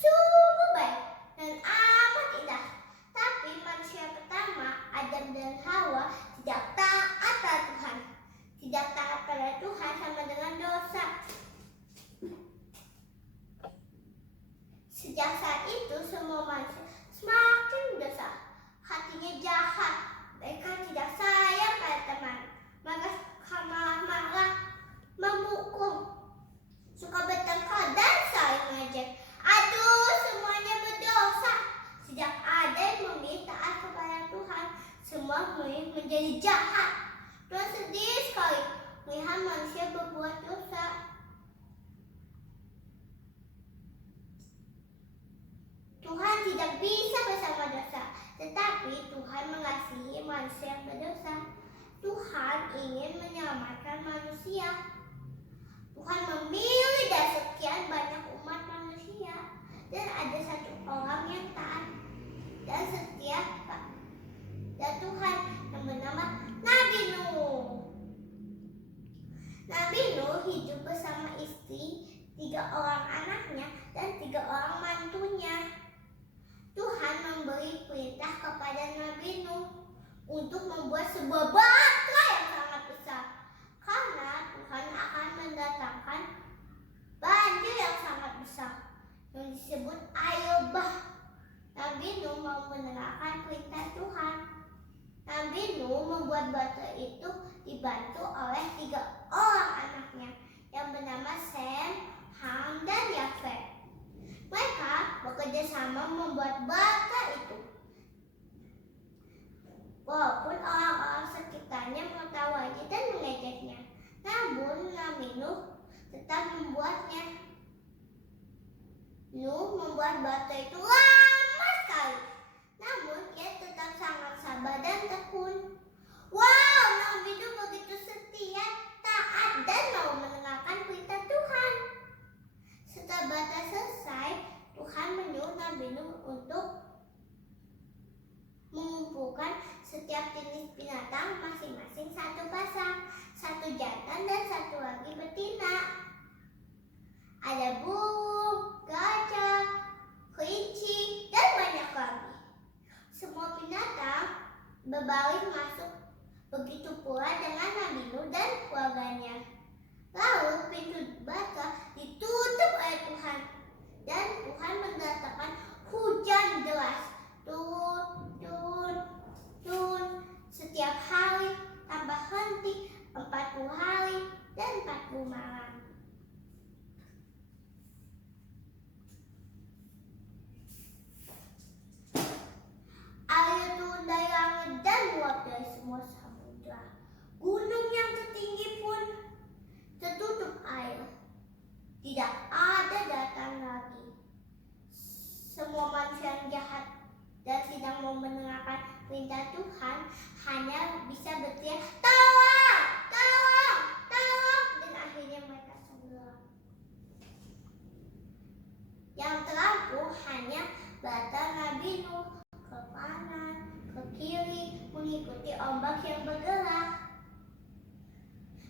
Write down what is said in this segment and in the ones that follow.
sungguh baik dan amat indah. Tapi manusia pertama, Adam dan Hawa, tidak taat pada Tuhan. Tidak taat pada Tuhan sama dengan dosa. Sejak saat itu semua manusia semakin berdosa. Hatinya jahat. Mereka tidak sayang pada teman. Maka marah-marah, memukul, suka bertengkar dan saling mengejek. Aduh, semuanya berdosa. Sejak ada yang memilih taat kepada Tuhan, semua memilih menjadi jahat. Tuhan sedih sekali melihat manusia berbuat dosa. Tuhan tidak bisa bersama dosa, tetapi Tuhan mengasihi manusia yang berdosa. Tuhan ingin menyelamatkan manusia. Tuhan memilih dari sekian banyak umat manusia, dan ada satu orang yang taat dan setia dan Tuhan yang bernama Nabi Nuh. Nabi Nuh hidup bersama istri, 3 orang anaknya, dan 3 orang mantunya. Tuhan memberi perintah kepada Nabi Nuh untuk membuat sebuah batra yang sangat besar, karena Tuhan akan mendatangkan banjir yang sangat besar yang disebut air bah. Nabi Nuh mau mendengarkan perintah Tuhan. Nabi Nuh membuat batra itu dibantu oleh 3 orang anaknya yang bernama Sem, Ham, dan Yafet. Mereka bekerja sama membuat batra itu. Walaupun orang-orang sekitarnya mengetahuinya dan mengejeknya, namun Nabi Nuh tetap membuatnya. Nuh membuat batra itu lama sekali, namun ia tetap sangat sabar dan tekun. Wow, Nabi Nuh begitu setia, taat, dan mau mendengarkan perintah Tuhan. Setelah batra selesai, Tuhan menyuruh Nabi Nuh untuk mengumpulkan setiap jenis binatang masing-masing 1 pasang, 1 jantan dan 1 lagi betina. Ada burung, gajah, kelinci, dan banyak lagi. Semua binatang berbaring masuk, begitu pula dengan Nabi Nuh dan keluarganya. Lalu pintu batra ditutup oleh Tuhan, dan Tuhan mendatangkan hujan deras. Turun setiap hari tanpa henti, 40 hari dan 40 malam. Air turun dari langit dan meluap dari semua samudra. Gunung yang tertinggi pun tertutup air. Tidak ada datang lagi. Semua manusia yang jahat dan tidak mau mendengarkan perintah Tuhan hanya bisa berteriak, "Tolong! Tolong! Tolong!" dan akhirnya mereka tenggelam. Yang terapung hanya batra Nabi Nuh, ke kanan, ke kiri, mengikuti ombak yang bergerak.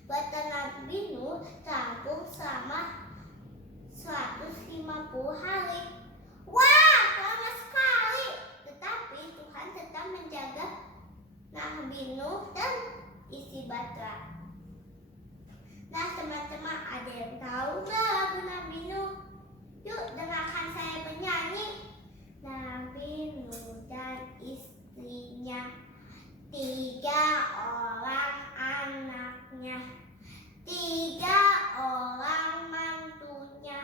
Batra Nabi Nuh terapung selama 150 hari. Wah, lama sekali. Tetapi Tuhan tetap menjaga Nabi Nuh dan isi batra. Nah, teman-teman, ada yang tahu nggak lagu Nabi Nuh? Yuk, dengarkan saya bernyanyi. Nabi Nuh dan istrinya, 3 orang anaknya, 3 orang mantunya,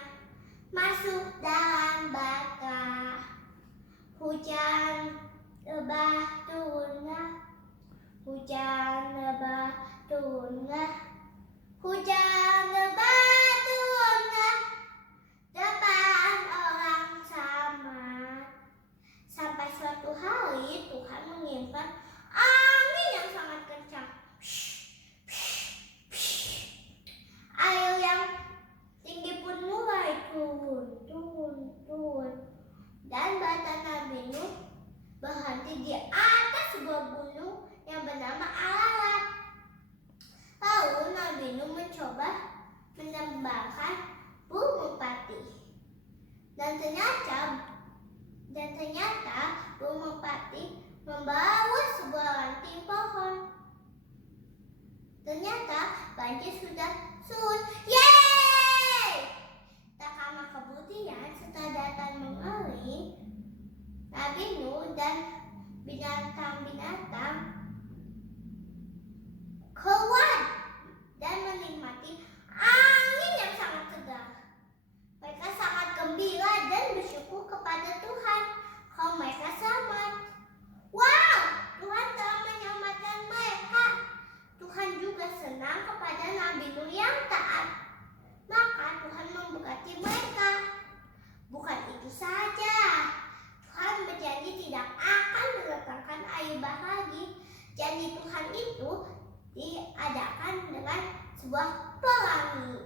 masuk dalam batra. Hujan lebat turunlah, hujan lebat turunlah, hujan lebat turunlah, depan orang sama. Sampai suatu hari Tuhan mengirimkan angin yang sangat kencang. Air yang tinggi pun mulai turun. Dan batra Nabi Nuh berhenti di atas sebuah gunung yang bernama Ararat. Lalu Nabi Nuh mencoba menembakkan burung merpati. Dan ternyata banjir sudah surut. Yeay! Tak lama kemudian setelah datang mengering, Nabi Nuh dan binatang-binatang keluar dan menikmati angin yang sangat segar. Mereka sangat gembira dan bersyukur kepada Tuhan kalau mereka selamat. Wow, Tuhan telah menyelamatkan mereka. Tuhan juga senang kepada Nabi Nuh yang taat. Maka Tuhan memberkati mereka. Bukan itu saja, Tuhan berjanji tidak akan mendatangkan air bah lagi. Janji Tuhan itu diadakan dengan sebuah pelangi.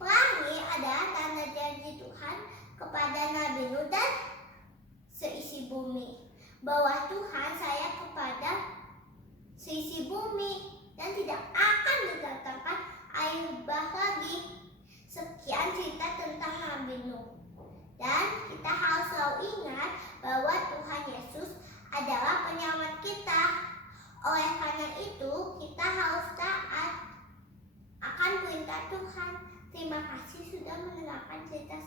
Pelangi adalah tanda janji Tuhan kepada Nabi Nuh dan seisi bumi, bahwa Tuhan sayang kepada seisi bumi dan tidak akan mendatangkan air bah lagi. Sekian cerita tentang Nabi Nuh. Dan kita harus selalu ingat bahwa Tuhan Yesus adalah penyelamat kita. Oleh karena itu, kita harus taat akan perintah Tuhan. Terima kasih sudah mendengarkan cerita